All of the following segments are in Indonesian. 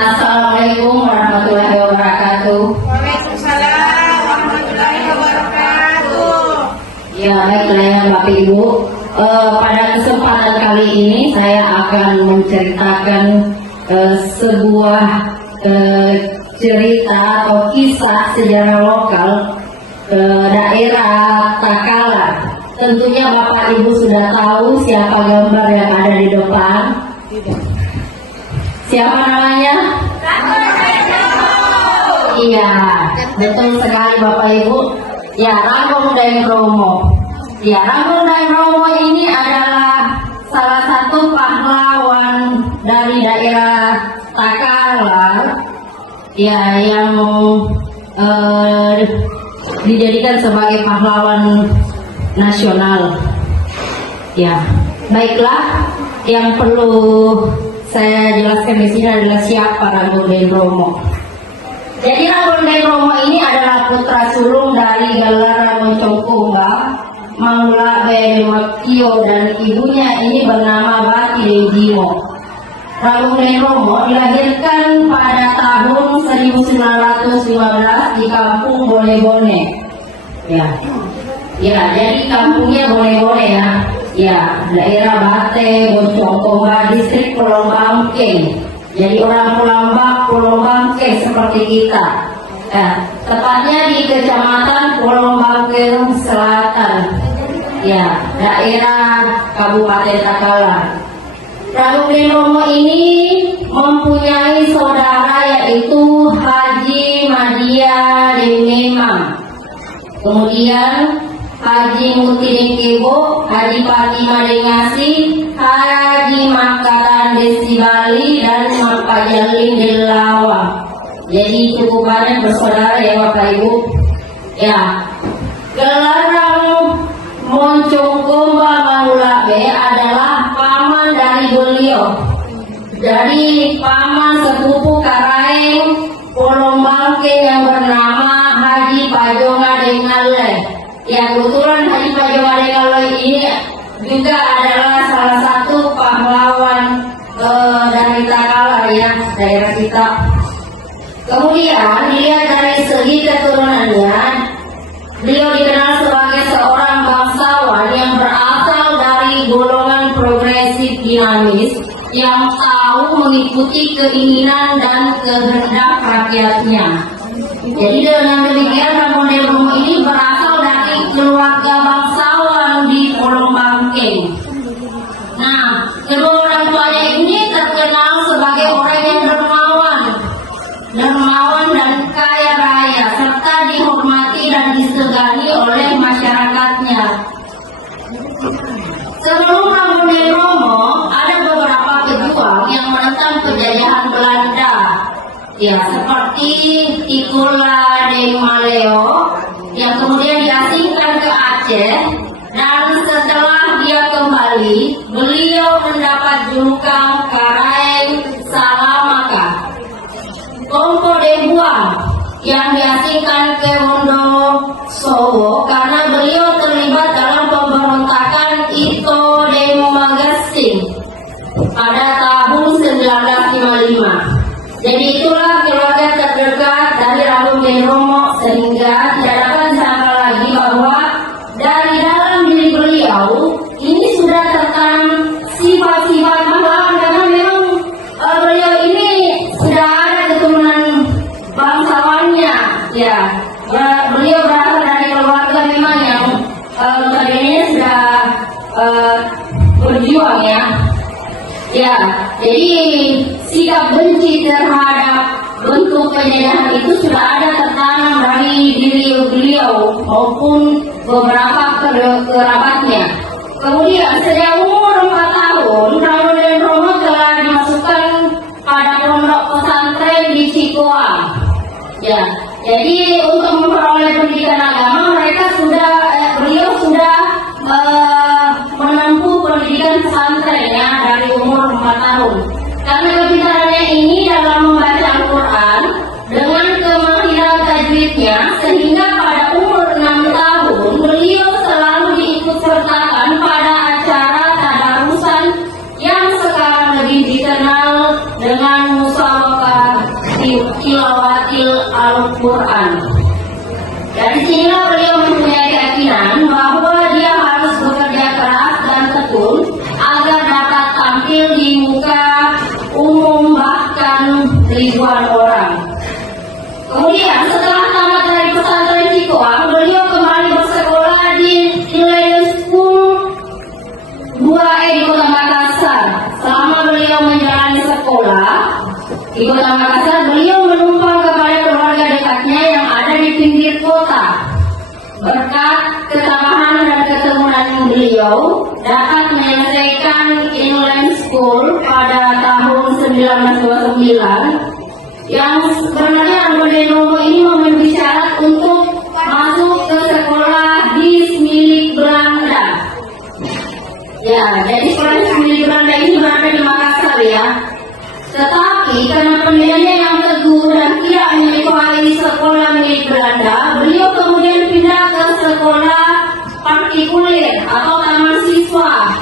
Assalamualaikum warahmatullahi wabarakatuh. Waalaikumsalam warahmatullahi wabarakatuh. Ya, baiklah ya Bapak Ibu. Pada kesempatan kali ini saya akan menceritakan sebuah cerita atau kisah sejarah lokal daerah Takala. Tentunya Bapak Ibu sudah tahu siapa gambar yang ada di depan. Siapa namanya? Iya, betul sekali Bapak Ibu. Ya, Ranggung Daeng Romo. Ya, Ranggung Daeng Romo ini adalah salah satu pahlawan dari daerah Takala, ya, yang dijadikan sebagai pahlawan nasional. Ya, baiklah, yang perlu saya jelaskan di sini adalah siapa Ranggung Daeng Romo. Jadi Ranggung Daeng Romo ini adalah putra sulung dari Galara Moncongkomba, Maula Bemakio, dan ibunya ini bernama Bati Dejimo. Ranggung Daeng Romo dilahirkan pada tahun 1915 di kampung Bone-Bone. Ya, jadi kampungnya Bone-Bone ya. Ya, daerah Bate, Moncongkomba, distrik Pulau Bangkeng. Jadi orang Pulau Bangkeng seperti kita. Tepatnya di Kecamatan Pulau Bangkeng Selatan. Ya, daerah Kabupaten Takala. Ranggung Daeng Romo ini mempunyai saudara yaitu Haji Madia Dememang. Kemudian Haji Muti Dengkebo, Haji Fatima Dengasi, Haji Makatan Desi Bali, dan Maka Jalin Delawa. Jadi cukup banyak bersaudara ya Bapak Ibu. Ya, Galarang Moncongkomba Maula B adalah paman dari beliau. Jadi paman sepupu Karaeng Pulau Bangkeng yang bernama Haji Pajonga Dengale. Ya, kebetulan Haji Pajonga Dengale ini juga adalah salah satu pahlawan dari Takala ya, daerah kita. Kemudian dilihat dari segi keturunannya, beliau dikenal sebagai seorang bangsawan yang berasal dari golongan progresif dinamis yang tahu mengikuti keinginan dan kehendak rakyatnya. Jadi dengan demikian Ranggung Daeng Romo ini berasal dari keluarga bangsawan di Pulau Bangkeng. Nah, kedua orang tuanya ini terkenal sebagai orang yang dermawan dan kaya raya, serta dihormati dan disegani oleh masyarakatnya. Sebelum Ranggung Daeng Romo, ada beberapa pejuang yang menentang penjajahan Belanda. Ya, seperti Tikula Deng Maleo yang kemudian diasingkan ke Aceh, dan setelah dia kembali, beliau mendapat julukan Karaeng Salamaka. Kompo Deng Buang yang diasingkan ke Wonosobo karena beliau terlibat dalam pemberontakan Ito Deng Magasing pada tahun 1955. Jadi itulah keluarga terdekat dari Ranggung Daeng Romo, sehingga tidak dapat disangka lagi bahwa dari dalam diri beliau ini sudah tertanam sifat-sifat pahlawan, karena memang beliau ini sudah ada keturunan bangsawannya. Ya, beliau berasal dari keluarga memang yang notabene sudah berjuang ya. Ya, jadi sikap benci terhadap bentuk penjajahan itu sudah ada tertanam dari diri beliau maupun beberapa kerabatnya. Kemudian sejak umur 4 tahun, Ranggung Daeng Romo telah dimasukkan pada pondok pesantren di Cikoang. Ya, jadi untuk memperoleh pendidikan agama beliau sudah menempuh pendidikan pesantren ya dari umur 4 tahun. Karena kepintarannya ini dalam membaca Al-Quran dengan kemahiran tajwidnya, sehingga pada umur 6 tahun beliau selalu diikut sertakan pada acara tadarusan yang sekarang lebih dikenal dengan musabaqah Al-Quran. Dari sinilah beliau mempunyai keyakinan bahwa dia harus bekerja keras dan tekun agar dapat tampil di muka umum bahkan ribuan orang. Kemudian setelah tamat dari pesantren Cikoang, beliau kembali bersekolah di Inland School 2E di Kota Makassar. Selama beliau menjalani sekolah di Kota Makassar, beliau menumpang kepada keluarga dekatnya yang ada di pinggir kota. Berkat ketabahan dan keteguhan beliau dapat menyelesaikan Inland School pada tahun 1929. Yang sebenarnya Anggoden Romo ini memenuhi syarat untuk masuk ke sekolah di milik Belanda. Ya, jadi sekolah milik Belanda ini berada di Makassar ya. Tetapi karena pendiriannya yang teguh dan tidak menyukai sekolah milik Belanda, beliau kemudian pindah ke sekolah partikuler atau taman siswa.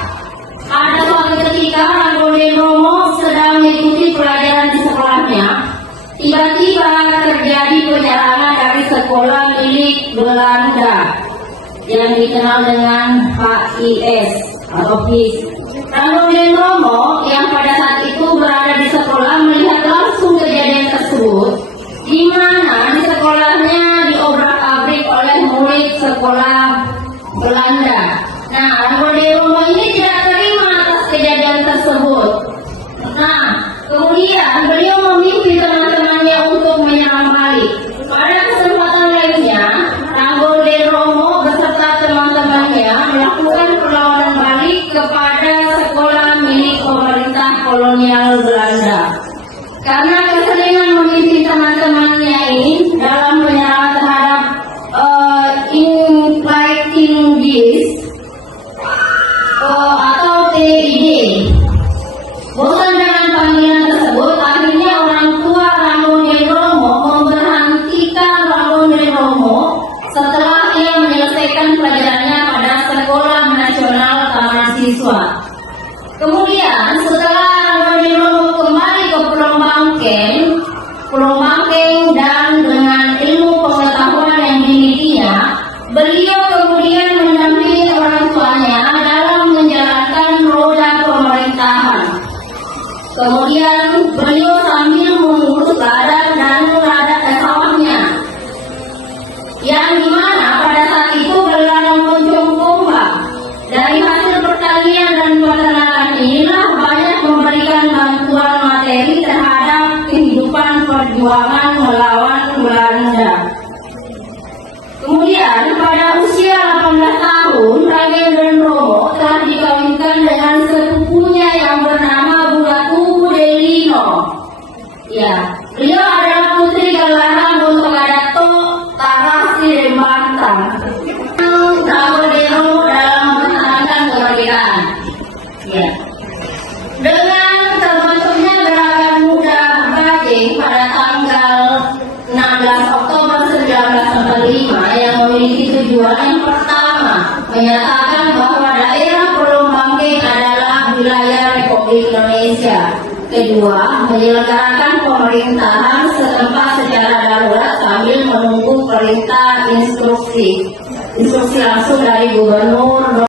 Ada suatu ketika Anggoden Romo sedang mengikuti pelajaran di sekolahnya. Tiba-tiba terjadi penyerangan dari sekolah milik Belanda yang dikenal dengan HIS atau HIS. Anggoden Romo yang pada saat itu berada di sekolah melihat langsung kejadian tersebut, di mana di sekolahnya diobrak-abrik oleh murid sekolah Belanda. Nah, Anggoden Romo ini tidak terima atas kejadian tersebut. Nah, kemudian beliau memimpin teman-temannya untuk menyerang balik. Pada kesempatan lainnya, Anggoden Romo beserta teman-temannya melakukan perlawanan balik kepada sekolah milik pemerintah kolonial Belanda. Karena keseringan memimpin teman-temannya ini dalam menyerang terhadap inflicting this atau TID. Bosan dengan panggilan tersebut, akhirnya orang tua Anggoden Romo memberhentikan Anggoden Romo setelah ia menyelesaikan pelajarannya pada Sekolah Nasional Taman Siswa. Kemudian setelah Anggoden Romo kembali ke Pulau Bangkeng dan dengan ilmu pengetahuan yang dimilikinya, beliau kemudian mendampingi orang tuanya dalam menjalankan roda pemerintahan. Kemudian beliau sambil mengurus ladang dan sawahnya, yang dimana pada saat itu berladang poncong pomba. Dari hasil pertanian dan peternakan inilah banyak memberikan bantuan materi terhadap kehidupan perjuangan melawan Belanda. Kemudian pada usia 18 tahun, Anggoden Romo telah dikawinkan dengan sepupunya yang bernama Bugatu Delino. Ya, beliau adalah putri gelaran untuk Adato Tarasi Rembantang. Anggoden Romo dalam mempertahankan kemerdekaan. Ya. Dengan terbentuknya Gerakan Muda Bajeng pada tanggal 16 Oktober 1945 yang memiliki tujuan yang pertama menyatakan bahwa daerah Pulau Bangkeng adalah wilayah Republik Indonesia. Kedua, menyelenggarakan pemerintahan setempat secara darurat sambil menunggu perintah instruksi langsung dari Gubernur